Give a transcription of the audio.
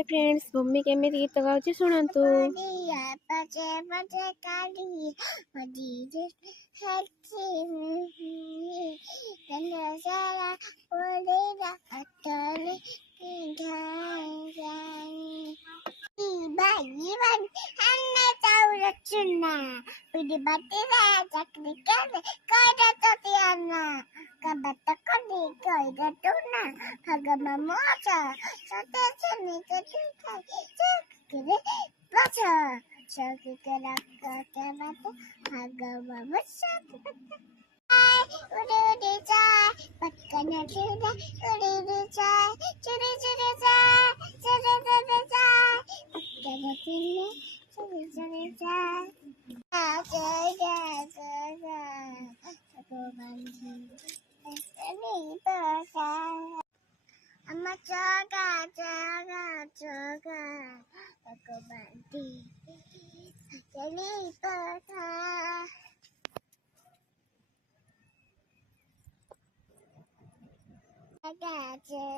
Hi friends, mummy केमिति गीत गाउछि शुणन्तु। पचे पचे काली मदीजे हच्ची सारा ओलेरा अटले बाई बन अन्ना चाउर चुना पिडी बटेरा चकरी करे कोइरा तोतियाना कबत कोडी कोइरा टुना हगमा मोचा सते चनी कटी खाई चकरे बचा चकी करा के मत हगमा मोचा उड़े उड़े जाए पटकन चुरे उड़े उड़े जाए चुरे चुरे जाए चुरे चुरे जाए पटकन चुरे चुरे चुरे जाए जाए जाए जाए सबको बंधी नहीं पता अम्मा चौका चौका चौका सबको बंधी नहीं पता Gotcha.